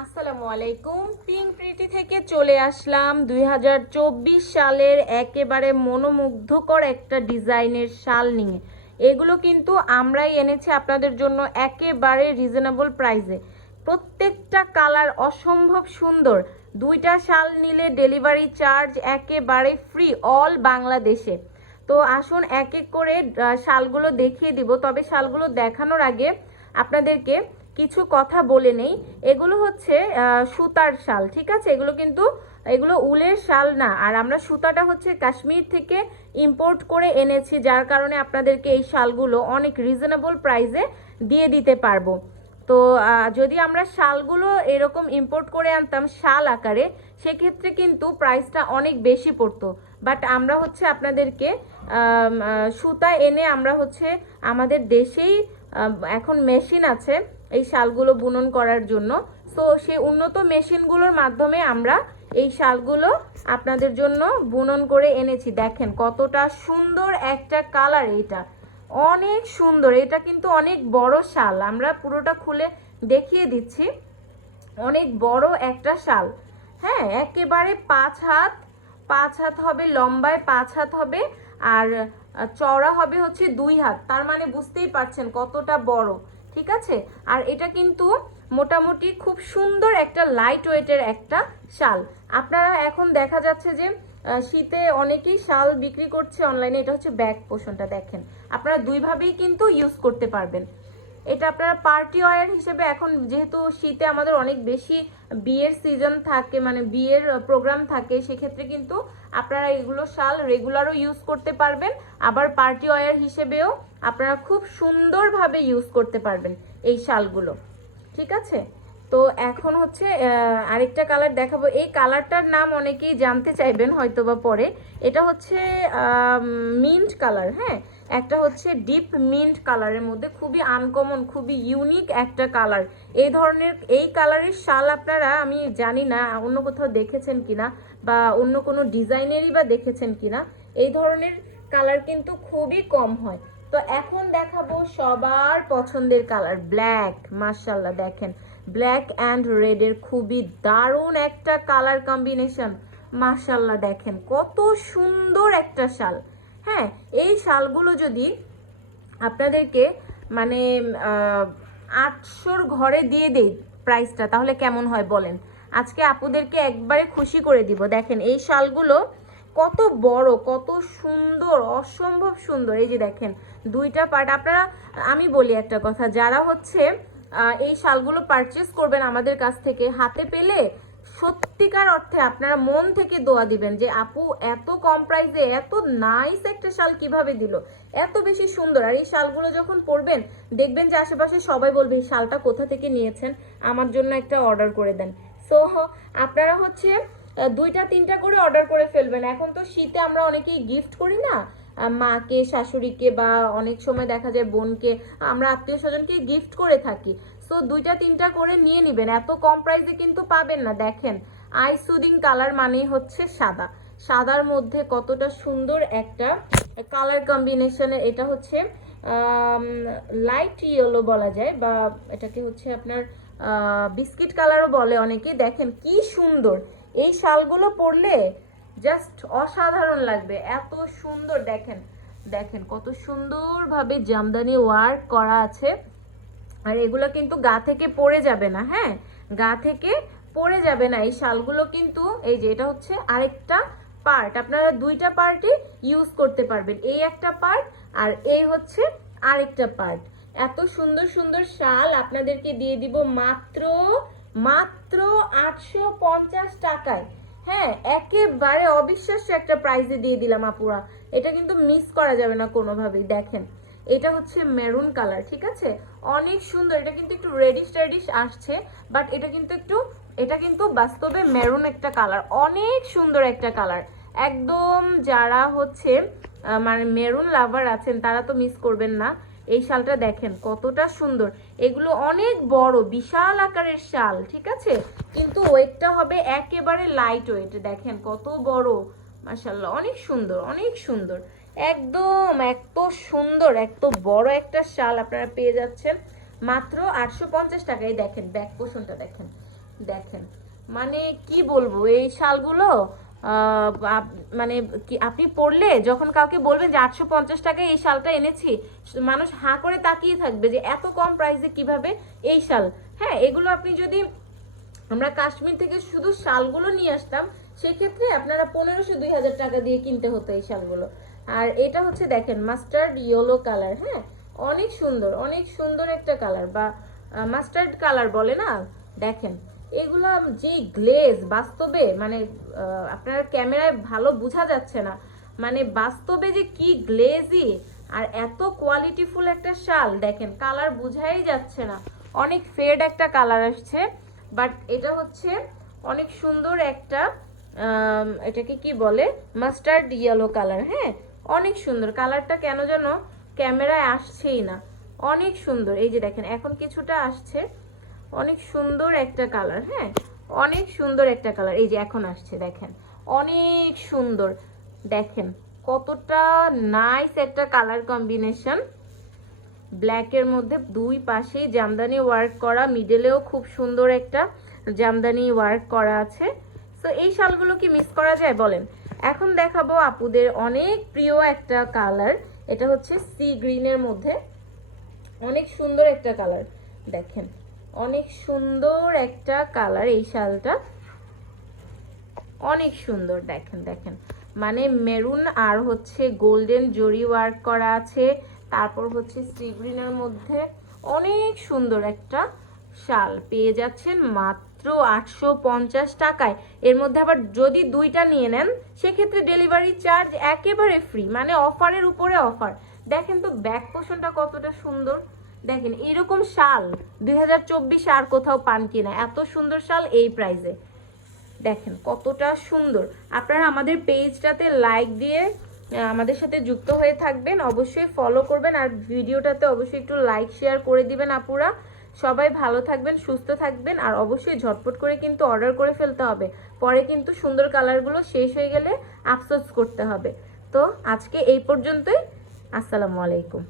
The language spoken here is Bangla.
আসসালামু আলাইকুম। পিঙ্ক প্রিটি থেকে চলে আসলাম 2024 সালের একেবারে মনোমুগ্ধকর একটা ডিজাইনের শাল নিয়ে। এগুলো কিন্তু আমরাই এনেছি আপনাদের জন্য একেবারে রিজনেবল প্রাইসে। প্রত্যেকটা কালার অসম্ভব সুন্দর। দুইটা শাল নিলে ডেলিভারি চার্জ একেবারে ফ্রি অল বাংলাদেশে। তো আসুন এক এক করে শালগুলো দেখিয়ে দিব। তবে শালগুলো দেখানোর আগে আপনাদেরকে কিছু কথা বলে নেই। এগুলো হচ্ছে সুতার শাল, ঠিক আছে? এগুলো উলের শাল না। আর আমরা সুতাটা হচ্ছে কাশ্মীর থেকে ইম্পোর্ট করে এনেছি, যার কারণে আপনাদেরকে এই শালগুলো অনেক রিজনেবল প্রাইসে দিয়ে দিতে পারবো। তো যদি আমরা শালগুলো এরকম ইম্পোর্ট করে আনতাম শাল আকারে, সেক্ষেত্রে কিন্তু প্রাইসটা অনেক বেশি পড়তো। বাট আমরা হচ্ছে আপনাদেরকে সুতা এনে আমরা হচ্ছে আমাদের দেশেই এখন মেশিন আছে এই শালগুলো বুনন করার জন্য। সো সেই উন্নত মেশিনগুলোর মাধ্যমে আমরা এই শালগুলো আপনাদের জন্য বুনন করে এনেছি। দেখেন কতটা সুন্দর একটা কালার, এটা অনেক সুন্দর। এটা কিন্তু অনেক বড় শাল, আমরা পুরোটা খুলে দেখিয়ে দিচ্ছি। অনেক বড় একটা শাল, হ্যাঁ, একেবারে 5 হাত হবে, লম্বায় 5 হাত হবে, আর চওড়া হবে হচ্ছে 2 হাত। তার মানে বুঝতেই পারছেন কতটা বড়, ঠিক আছে? আর এটা কিন্তু মোটামুটি খুব সুন্দর একটা লাইট ওয়েটের একটা শাল। আপনারা এখন দেখা যাচ্ছে যে শীতে অনেকেই শাল বিক্রি করছে অনলাইনে। এটা হচ্ছে ব্যাক পোর্শনটা, দেখেন আপনারা দুইভাবেই কিন্তু ইউজ করতে পারবেন। এটা আপনারা পার্টি ওয়্যার হিসেবে, এখন যেহেতু শীতে আমাদের অনেক বেশি বিয়ের সিজন থাকে, মানে বিয়ের প্রোগ্রাম থাকে, সেক্ষেত্রে কিন্তু আপনারা এগুলো শাল রেগুলারও ইউজ করতে পারবেন, আবার পার্টি ওয়্যার হিসেবেও আপনারা খুব সুন্দরভাবে ইউজ করতে পারবেন এই শালগুলো, ঠিক আছে? তো এখন হচ্ছে আরেকটা কালার দেখাবো। এই কালারটার নাম অনেকেই জানতে চাইবেন হয়তোবা পরে। এটা হচ্ছে মিন্ট কালার, হ্যাঁ, একটা হচ্ছে ডিপ মিন্ট কালারের মধ্যে, খুবই আনকমন, খুবই ইউনিক একটা কালার। এই ধরনের এই কালারের শাল আপনারা, আমি জানি না অন্য কোথাও দেখেছেন কিনা বা অন্য কোনো ডিজাইনেরই বা দেখেছেন কিনা। এই ধরনের কালার কিন্তু খুবই কম হয়। তো এখন দেখাবো সবার পছন্দের কালার, ব্ল্যাক। মাশাআল্লাহ, দেখেন ব্ল্যাক অ্যান্ড রেডের খুবই দারুণ একটা কালার কম্বিনেশন। মাশাআল্লাহ, দেখেন কত সুন্দর একটা শাল। হ্যাঁ, এই শালগুলো যদি আপনাদেরকে মানে 800-র ঘরে দিয়ে দেই প্রাইসটা, তাহলে কেমন হয় বলেন? আজকে আপুদেরকে একবারে খুশি করে দিব। দেখেন এই শালগুলো কত বড়, কত সুন্দর, অসম্ভব সুন্দর। এই যে দেখেন দুইটা পার্ট। আপনারা, আমি বলি একটা কথা, যারা হচ্ছে এই শালগুলো পারচেস করবেন আমাদের কাছ থেকে, হাতে পেলে সত্যিকার অর্থে আপনারা মন থেকে দোয়া দিবেন যে আপু এত কম প্রাইসে এত নাইস একটা শাল কিভাবে দিল, এত বেশি সুন্দর। আর এই শালগুলো যখন পরবেন দেখবেন যে আশেপাশে সবাই বলবে এই শালটা কোথা থেকে নিয়েছেন, আমার জন্য একটা অর্ডার করে দেন। সো আপনারা হচ্ছে 2-3টা করে অর্ডার করে ফেলবেন। এখন তো শীতে আমরা অনেকেই গিফট করি না, মাকে, শাশুড়িকে, বা অনেক সময় দেখা যায় বোনকে, আমরা আত্মীয় স্বজনকে গিফট করে থাকি। সো 2-3টা করে নিয়ে নেবেন, এত কম প্রাইসে কিন্তু পাবেন না। দেখেন আই সুদিং কালার মানেই হচ্ছে সাদা, সাদার মধ্যে কতটা সুন্দর একটা কালার কম্বিনেশনের। এটা হচ্ছে লাইট ইয়েলো বলা যায়, বা এটাকে হচ্ছে আপনার বিস্কিট কালারও বলে অনেকে। দেখেন কি সুন্দর, এই শালগুলো পরলে জাস্ট অসাধারণ লাগবে, এত সুন্দর। দেখেন দেখেন কত সুন্দরভাবে জামদানি ওয়ার্ক করা আছে। আর এগুলো কিন্তু গা থেকে পড়ে যাবে না, হ্যাঁ, গা থেকে পড়ে যাবে না এই শালগুলো কিন্তু। এই যে এটা হচ্ছে আরেকটা পার্ট, আপনারা 2টা পার্টই ইউজ করতে পারবেন, এই একটা পার্ট আর এই হচ্ছে আরেকটা পার্ট। এত সুন্দর সুন্দর শাল আপনাদেরকে দিয়ে দিব মাত্র মাত্র 850 টাকায়। হ্যাঁ, একেবারে অবিশ্বাস্য একটা প্রাইসে দিয়ে দিলাম আপুরা, এটা কিন্তু মিস করা যাবে না কোনোভাবেই। দেখেন এটা হচ্ছে মেরুন কালার, ঠিক আছে? অনেক সুন্দর। এটা কিন্তু একটু রেডিশ রেডিশ আসছে, বাট এটা কিন্তু বাস্তবে মেরুন একটা কালার, অনেক সুন্দর একটা কালার। একদম যারা হচ্ছে মানে মেরুন লাভার আছেন তারা তো মিস করবেন না। এই শালটা দেখেন কতটা সুন্দর। এগুলো অনেক বড়, বিশাল আকারের শাল, ঠিক আছে? কিন্তু ওয়েটটা হবে একেবারে লাইট ওয়েট। দেখেন কত বড়, মাশাআল্লাহ, অনেক সুন্দর, অনেক সুন্দর। একদম এত সুন্দর, এত বড় একটা শাল আপনারা পেয়ে যাচ্ছেন মাত্র 850 টাকায়। দেখেন ব্যাক পোর্শনটা দেখেন দেখেন মানে কি বলবো এই শালগুলো মানে কি আপনি পরলে যখন কাউকে বলবেন যে 850 টাকায় এই শালটা এনেছি, মানুষ হাঁ করে তাকিয়ে থাকবে যে এত কম প্রাইসে কিভাবে এই শাল। হ্যাঁ, এগুলো আপনি যদি আমরা কাশ্মীর থেকে শুধু শালগুলো নিয়ে আসতাম, সেক্ষেত্রে আপনারা 1500-2000 টাকা দিয়ে কিনতে হতো এই শালগুলো। আর এটা হচ্ছে দেখেন মাস্টার্ড ইয়েলো কালার। হ্যাঁ, অনেক সুন্দর একটা কালার, বা মাস্টার্ড কালার বলে না। দেখেন এগুলা যে গ্লেজ বাস্তবে মানে আপনার ক্যামেরায় ভালো বোঝা যাচ্ছে না, মানে বাস্তবে যে কি গ্লেজি আর এত কোয়ালিটিফুল একটা শাল। দেখেন কালার বোঝাই যাচ্ছে না, অনেক ফেড একটা কালার আসছে, বাট এটা হচ্ছে অনেক সুন্দর একটা এটাকে কি বলে মাস্টার্ড ইয়েলো কালার। হ্যাঁ, অনেক সুন্দর কালারটা, কেন যেন ক্যামেরায় আসছেই না। অনেক সুন্দর, এই যে দেখেন এখন কিছুটা আসছে। অনেক সুন্দর একটা কালার। হ্যাঁ, অনেক সুন্দর একটা কালার, এই যে এখন আসছে দেখেন, অনেক সুন্দর। দেখেন কতটা নাইস একটা কালার কম্বিনেশন, ব্ল্যাকের মধ্যে দুই পাশেই জামদানি ওয়ার্ক করা, মিডলেও খুব সুন্দর একটা জামদানি ওয়ার্ক করা আছে। তো এই শালগুলো কি মিস করা যায় বলেন। এখন দেখাবো আপুদের অনেক প্রিয় একটা কালার, এটা হচ্ছে সি গ্রিনের মধ্যে, অনেক সুন্দর একটা কালার। দেখেন অনেক সুন্দর একটা কালার, এই শালটা অনেক সুন্দর। দেখেন দেখেন মানে মেরুন আর হচ্ছে গোল্ডেন জরি ওয়ার্ক করা আছে, তারপর হচ্ছে সি গ্রিনের মধ্যে অনেক সুন্দর একটা শাল পেয়ে যাচ্ছেন মাত্র 850 টাকায়। এর মধ্যে আবার যদি দুইটা নিয়ে নেন সেক্ষেত্রে ডেলিভারি চার্জ একেবারে ফ্রি, মানে অফারের উপরে অফার। দেখেন তো ব্যাক পোর্শনটা কতটা সুন্দর। দেখেন এরকম শাল 2024 আর কোথাও পান কিনা, এত সুন্দর শাল এই প্রাইসে। দেখেন কতটা সুন্দর। আপনারা আমাদের পেজটাতে লাইক দিয়ে আমাদের সাথে যুক্ত হয়ে থাকবেন, অবশ্যই ফলো করবেন, আর ভিডিওটাতে অবশ্যই একটু লাইক শেয়ার করে দিবেন আপুরা। সবাই ভালো থাকবেন, সুস্থ থাকবেন, আর অবশ্যই ঝটপট করে কিন্তু অর্ডার করে ফেলতে হবে, পরে কিন্তু সুন্দর কালারগুলো শেষ হয়ে গেলে আফসোস করতে হবে। তো আজকে এই পর্যন্তই, আসসালামু আলাইকুম।